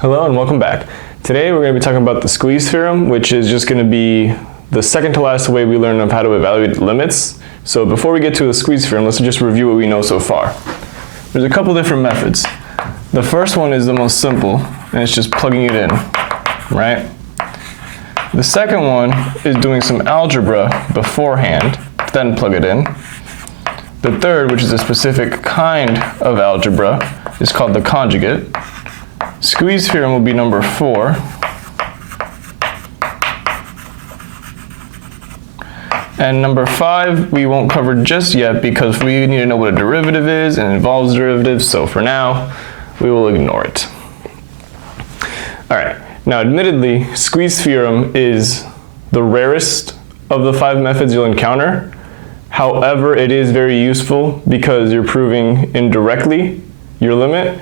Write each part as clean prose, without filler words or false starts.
Hello and welcome back. Today we're going to be talking about the squeeze theorem, which is just going to be the second to last way we learn of how to evaluate limits. So before we get to the squeeze theorem, let's just review what we know so far. There's a couple different methods. The first one is the most simple, and it's just plugging it in, right? The second one is doing some algebra beforehand, then plug it in. The third, which is a specific kind of algebra, is called the conjugate. Squeeze theorem will be number 4. And number 5 we won't cover just yet because we need to know what a derivative is and involves derivatives, so for now we will ignore it. Alright, now admittedly squeeze theorem is the rarest of the 5 methods you'll encounter. However, it is very useful because you're proving indirectly your limit.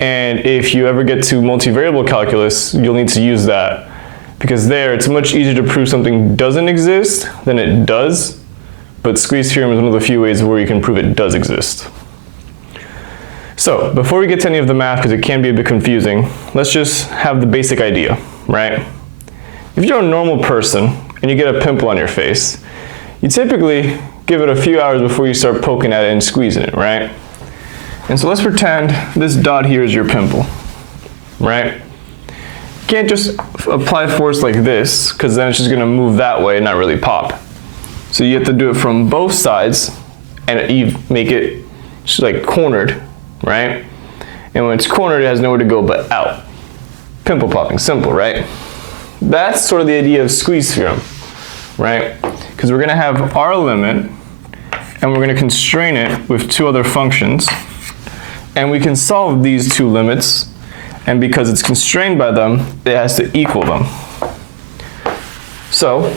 And if you ever get to multivariable calculus, you'll need to use that. Because there, it's much easier to prove something doesn't exist than it does. But squeeze theorem is one of the few ways where you can prove it does exist. So, before we get to any of the math, because it can be a bit confusing, let's just have the basic idea, right? If you're a normal person and you get a pimple on your face, you typically give it a few hours before you start poking at it and squeezing it, right? And so let's pretend this dot here is your pimple, right? You can't just apply force like this, because then it's just gonna move that way and not really pop. So you have to do it from both sides, and you make it just like cornered, right? And when it's cornered, it has nowhere to go but out. Pimple popping, simple, right? That's sort of the idea of squeeze theorem, right? Because we're gonna have our limit, and we're gonna constrain it with 2 other functions. And we can solve these 2 limits, and because it's constrained by them, it has to equal them. So,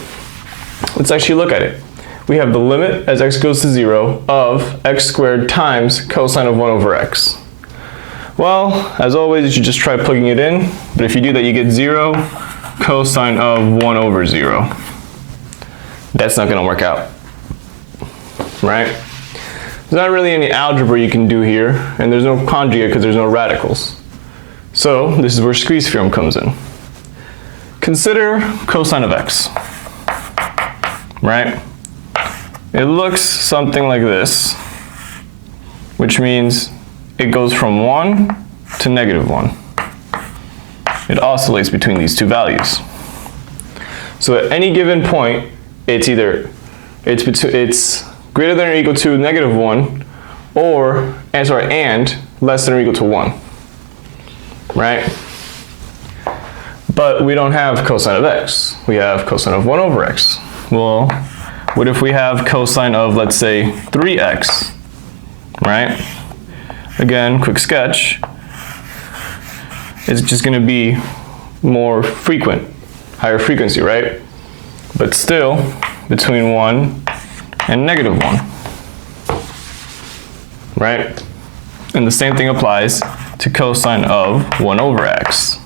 let's actually look at it. We have the limit as x goes to 0 of x squared times cosine of 1 over x. Well, as always, you should just try plugging it in, but if you do that, you get 0 cosine of 1 over 0. That's not gonna work out, right? There's not really any algebra you can do here, and there's no conjugate because there's no radicals. So this is where squeeze theorem comes in. Consider cosine of x, right? It looks something like this, which means it goes from 1 to -1. It oscillates between these 2 values. So at any given point, it's either it's greater than or equal to -1, or, and less than or equal to 1, right? But we don't have cosine of x. We have cosine of 1 over x. Well, what if we have cosine of, let's say, 3x, right? Again, quick sketch. It's just going to be more frequent, higher frequency, right? But still, between 1 and -1, right? And the same thing applies to cosine of 1 over x.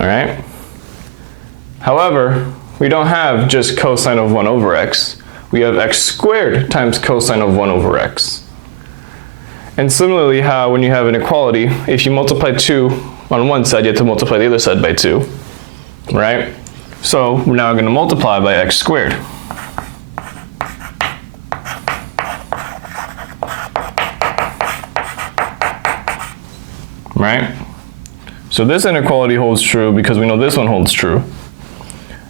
All right? However, we don't have just cosine of 1 over x. We have x squared times cosine of 1 over x. And similarly, how when you have an equality, if you multiply 2 on one side, you have to multiply the other side by 2, right? So we're now going to multiply by x squared. Right? So this inequality holds true because we know this one holds true.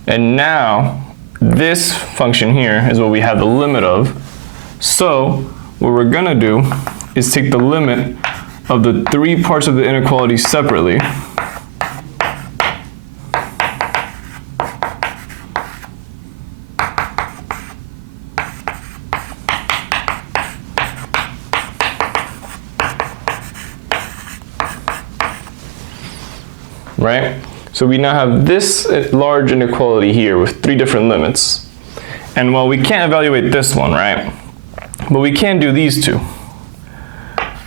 And now this function here is what we have the limit of. So what we're going to do is take the limit of the 3 parts of the inequality separately. Right? So we now have this large inequality here with 3 different limits. And well, we can't evaluate this one, right? But we can do these 2,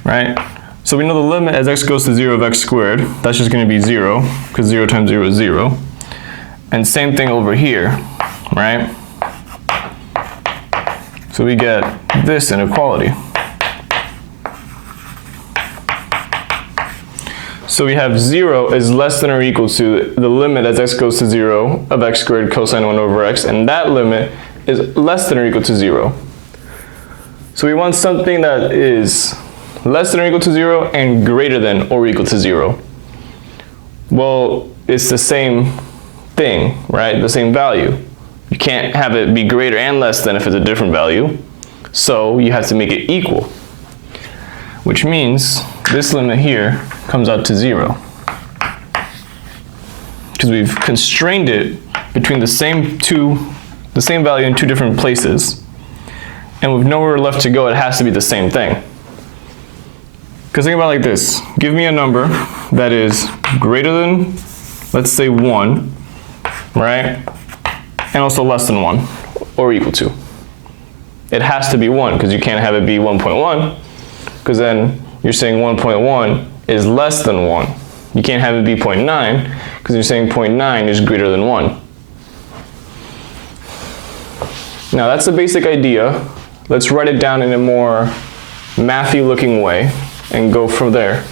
right? So we know the limit as x goes to 0 of x squared, that's just going to be 0, because 0 times 0 is 0. And same thing over here, right? So we get this inequality. So we have 0 is less than or equal to the limit as x goes to 0 of x squared cosine 1 over x, and that limit is less than or equal to 0. So we want something that is less than or equal to 0 and greater than or equal to 0. Well, it's the same thing, right? The same value. You can't have it be greater and less than if it's a different value. So you have to make it equal, which means this limit here comes out to 0. Because we've constrained it between the same value in two different places. And with nowhere left to go, it has to be the same thing. Because think about it like this. Give me a number that is greater than, let's say 1, right? And also less than 1, or equal to. It has to be 1, because you can't have it be 1.1, because then you're saying 1.1 is less than 1. You can't have it be 0.9, because you're saying 0.9 is greater than 1. Now that's the basic idea. Let's write it down in a more mathy looking way and go from there.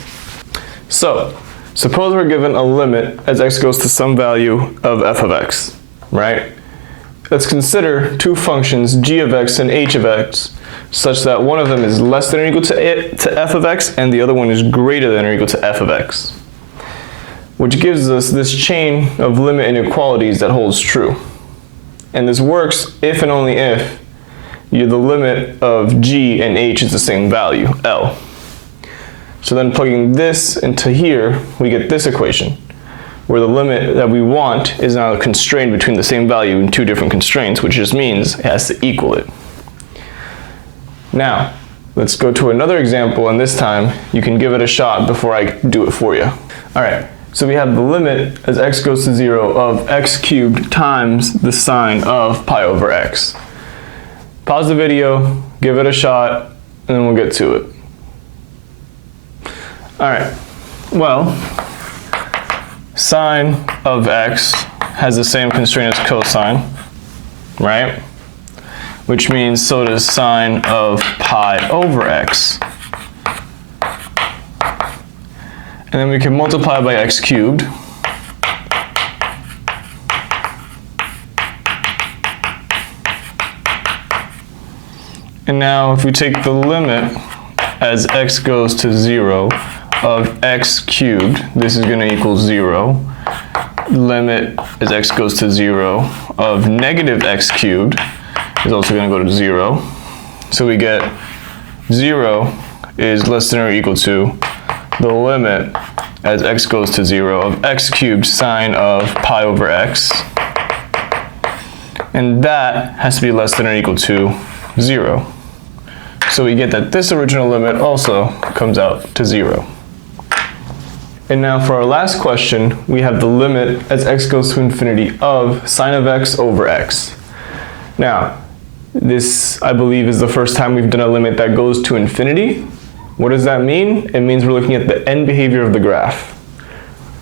So, suppose we're given a limit as x goes to some value of f of x, right? Let's consider two functions, g of x and h of x, such that one of them is less than or equal to f of x and the other one is greater than or equal to f of x, which gives us this chain of limit inequalities that holds true. And this works if and only if the limit of g and h is the same value, L. So then plugging this into here, we get this equation, where the limit that we want is now constrained between the same value in two different constraints, which just means it has to equal it. Now, let's go to another example, and this time you can give it a shot before I do it for you. All right, so we have the limit as x goes to 0 of x cubed times the sine of pi over x. Pause the video, give it a shot, and then we'll get to it. All right, well, sine of x has the same constraint as cosine, right? Which means so does sine of pi over x. And then we can multiply by x cubed. And now if we take the limit as x goes to 0 of x cubed, this is going to equal 0. Limit as x goes to 0 of negative x cubed is also going to go to 0. So we get 0 is less than or equal to the limit as x goes to 0 of x cubed sine of pi over x. And that has to be less than or equal to 0. So we get that this original limit also comes out to 0. And now for our last question, we have the limit as x goes to infinity of sine of x over x. Now, this, I believe, is the first time we've done a limit that goes to infinity. What does that mean? It means we're looking at the end behavior of the graph.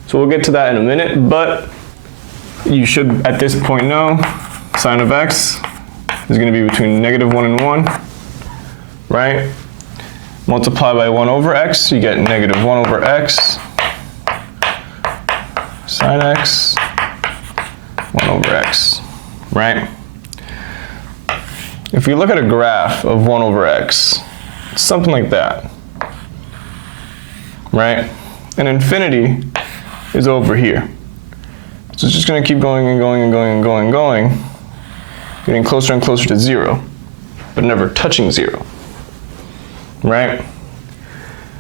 So we'll get to that in a minute, but you should at this point know sine of x is going to be between negative 1 and 1, right? Multiply by 1 over x, you get negative 1 over x sine x, 1 over x, right? If we look at a graph of 1 over x, it's something like that, right? And infinity is over here. So it's just going to keep going and going and going and going and going, getting closer and closer to 0, but never touching 0, right?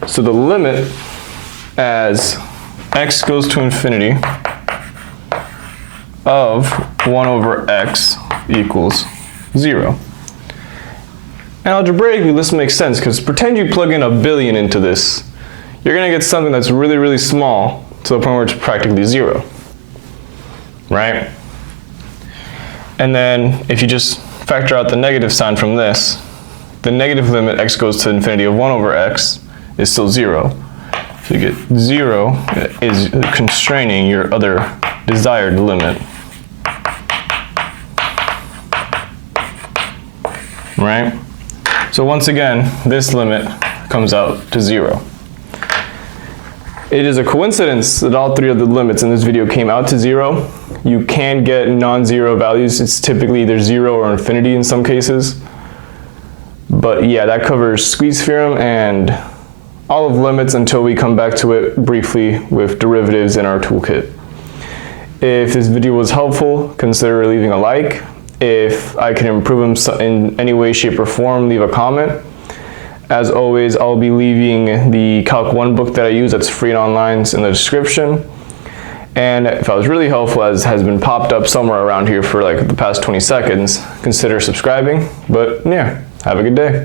So the limit as x goes to infinity of 1 over x equals 0. And algebraically, this makes sense, because pretend you plug in a billion into this. You're going to get something that's really, really small to the point where it's practically 0, right? And then if you just factor out the negative sign from this, the negative limit x goes to infinity of 1 over x is still 0. So you get 0 is constraining your other desired limit, right? So once again, this limit comes out to 0. It is a coincidence that all three of the limits in this video came out to 0. You can get non-zero values. It's typically either 0 or infinity in some cases. But yeah, that covers Squeeze theorem and all of limits until we come back to it briefly with derivatives in our toolkit. If this video was helpful, consider leaving a like. If I can improve them in any way, shape, or form, leave a comment. As always, I'll be leaving the Calc 1 book that I use that's free and online in the description. And if I was really helpful, as has been popped up somewhere around here for like the past 20 seconds, consider subscribing. But yeah, have a good day.